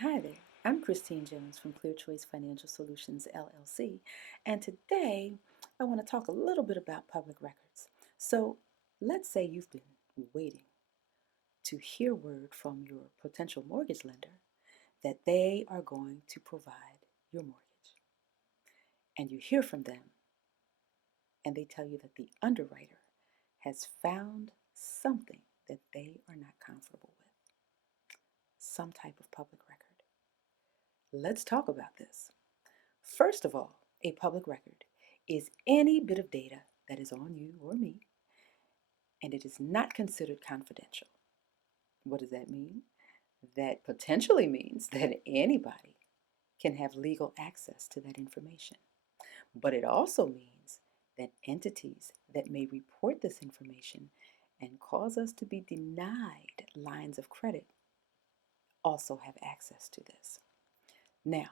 Hi there, I'm Christine Jones from Clear Choice Financial Solutions LLC, and today I want to talk a little bit about public records. So, let's say you've been waiting to hear word from your potential mortgage lender that they are going to provide your mortgage, and you hear from them and they tell you that the underwriter has found something that they are not comfortable with, some type of public record. Let's talk about this. First of all, a public record is any bit of data that is on you or me, and it is not considered confidential. What does that mean? That potentially means that anybody can have legal access to that information. But it also means that entities that may report this information and cause us to be denied lines of credit also have access to this. Now,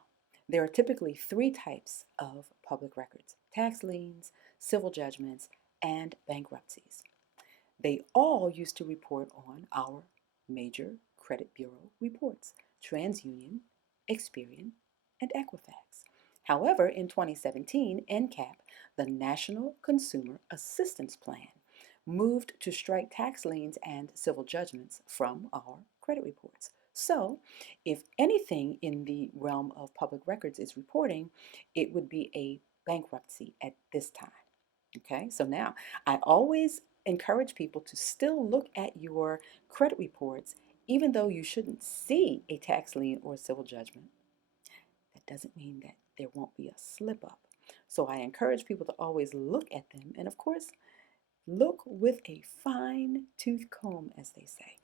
there are typically three types of public records: tax liens, civil judgments, and bankruptcies. They all used to report on our major credit bureau reports: TransUnion, Experian, and Equifax. However, in 2017, NCAP, the National Consumer Assistance Plan, moved to strike tax liens and civil judgments from our credit reports. So, if anything in the realm of public records is reporting, it would be a bankruptcy at this time. Okay, so now I always encourage people to still look at your credit reports, even though you shouldn't see a tax lien or a civil judgment. That doesn't mean that there won't be a slip up. So I encourage people to always look at them, and of course, look with a fine tooth comb, as they say,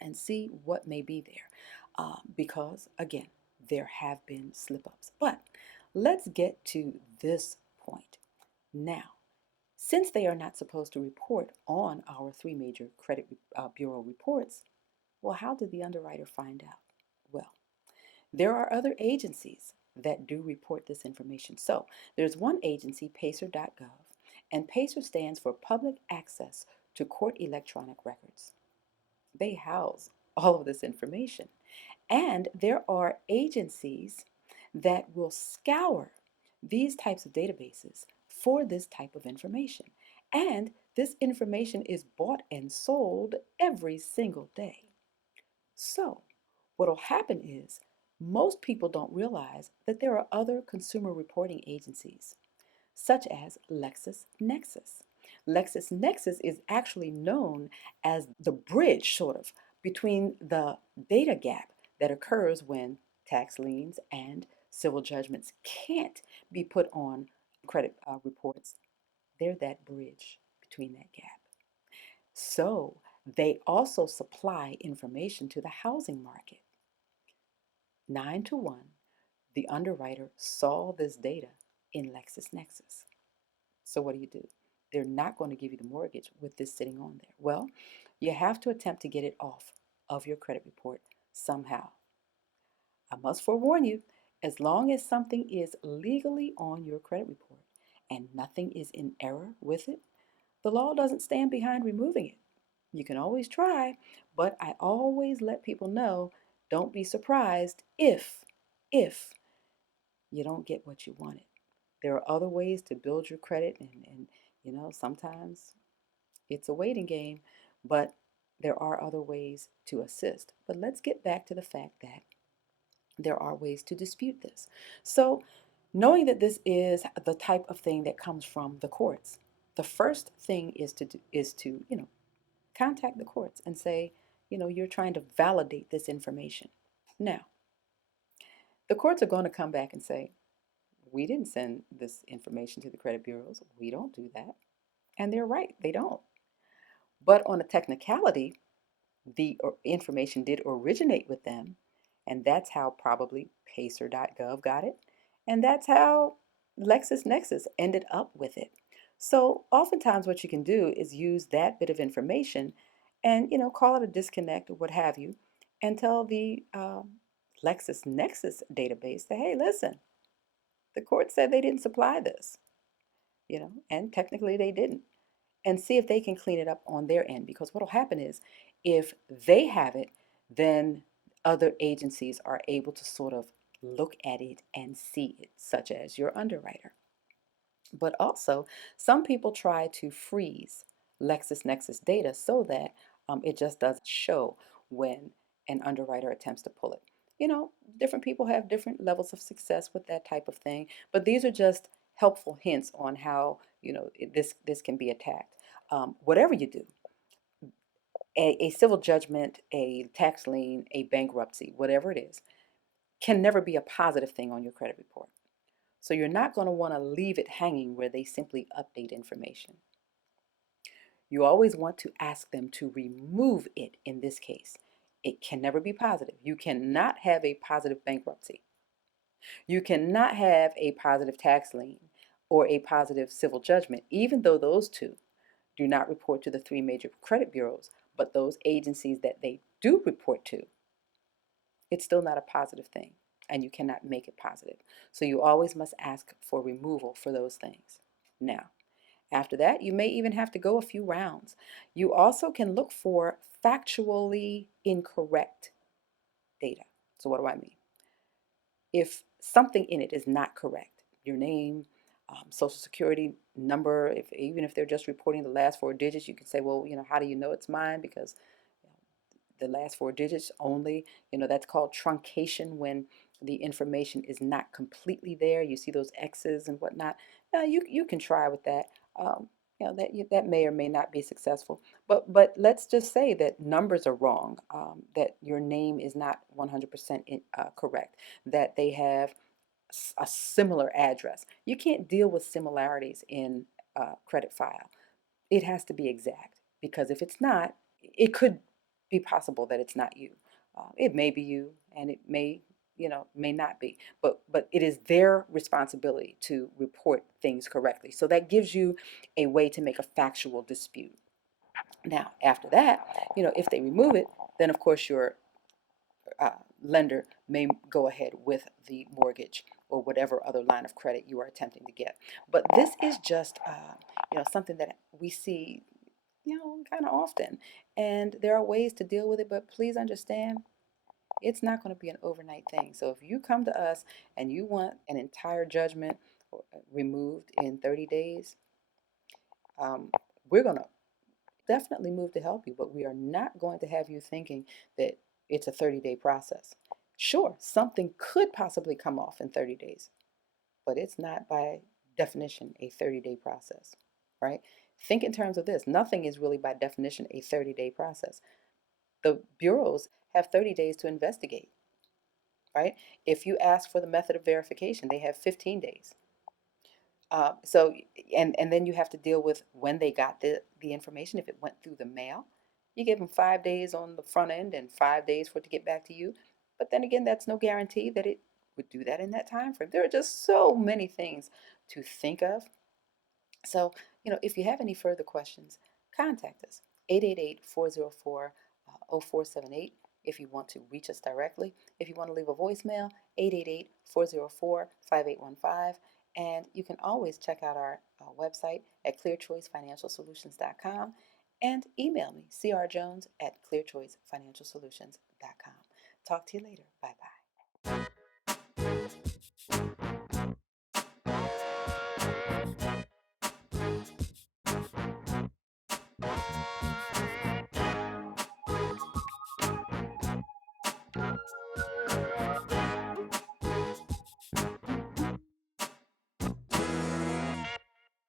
and see what may be there. Because, again, there have been slip ups. But let's get to this point. Now, since they are not supposed to report on our three major credit bureau reports, well, how did the underwriter find out? Well, there are other agencies that do report this information. So there's one agency, pacer.gov, and PACER stands for Public Access to Court Electronic Records. They house all of this information. And there are agencies that will scour these types of databases for this type of information. And this information is bought and sold every single day. So, what will happen is most people don't realize that there are other consumer reporting agencies, such as LexisNexis. LexisNexis is actually known as the bridge, sort of, between the data gap that occurs when tax liens and civil judgments can't be put on credit reports. They're that bridge between that gap. So they also supply information to the housing market. 9 to 1, the underwriter saw this data in LexisNexis. So what do? They're not going to give you the mortgage with this sitting on there. Well, you have to attempt to get it off of your credit report somehow. I must forewarn you, as long as something is legally on your credit report and nothing is in error with it, the law doesn't stand behind removing it. You can always try, but I always let people know, don't be surprised if you don't get what you wanted. There are other ways to build your credit, and sometimes it's a waiting game, but there are other ways to assist. But let's get back to the fact that there are ways to dispute this. So, knowing that this is the type of thing that comes from the courts, the first thing is to contact the courts and say, you're trying to validate this information. Now, the courts are going to come back and say, we didn't send this information to the credit bureaus. We don't do that. And they're right, they don't. But on a technicality, the information did originate with them, and that's how probably pacer.gov got it, and that's how LexisNexis ended up with it. So oftentimes what you can do is use that bit of information and call it a disconnect or what have you, and tell the LexisNexis database that, hey, listen, the court said they didn't supply this, and technically they didn't, and see if they can clean it up on their end. Because what will happen is if they have it, then Other agencies are able to sort of look at it and see it, such as your underwriter. But also, some people try to freeze LexisNexis data so that it just doesn't show when an underwriter attempts to pull it. You know, different people have different levels of success with that type of thing, but these are just helpful hints on how, this can be attacked. Whatever you do, a civil judgment, a tax lien, a bankruptcy, whatever it is, can never be a positive thing on your credit report. So you're not going to want to leave it hanging where they simply update information. You always want to ask them to remove it in this case. It can never be positive. You cannot have a positive bankruptcy. You cannot have a positive tax lien or a positive civil judgment, even though those two do not report to the three major credit bureaus, but those agencies that they do report to, it's still not a positive thing, and you cannot make it positive. So you always must ask for removal for those things. Now, after that, you may even have to go a few rounds. You also can look for factually incorrect data. So, what do I mean? If something in it is not correct, your name, social security number, even if they're just reporting the last four digits, you can say, well, how do you know it's mine? Because the last four digits only. That's called truncation when the information is not completely there. You see those X's and whatnot. You can try with that. That may or may not be successful. But let's just say that numbers are wrong, that your name is not 100% correct, that they have a similar address. You can't deal with similarities in a credit file. It has to be exact, because if it's not, it could be possible that it's not you. It may be you, and it may not be. But it is their responsibility to report things correctly. So that gives you a way to make a factual dispute. Now, after that, if they remove it, then of course your uh, lender may go ahead with the mortgage or whatever other line of credit you are attempting to get. But this is just something that we see kind of often. And there are ways to deal with it, but please understand, it's not going to be an overnight thing. So if you come to us and you want an entire judgment removed in 30 days, we're going to definitely move to help you, but we are not going to have you thinking that it's a 30-day process. Sure, something could possibly come off in 30 days, but it's not by definition a 30-day process, right? Think in terms of this. Nothing is really by definition a 30-day process. The bureaus have 30 days to investigate, right? If you ask for the method of verification, they have 15 days. So and then you have to deal with when they got the information. If it went through the mail, you give them 5 days on the front end and 5 days for it to get back to you. But then again, that's no guarantee that it would do that in that time frame. There are just so many things to think of. So, if you have any further questions, contact us, 888-404 0478. If you want to reach us directly, if you want to leave a voicemail, 888-404-5815. And you can always check out our website at clearchoicefinancialsolutions.com and email me, crjones@clearchoicefinancialsolutions.com. Talk to you later. Bye bye.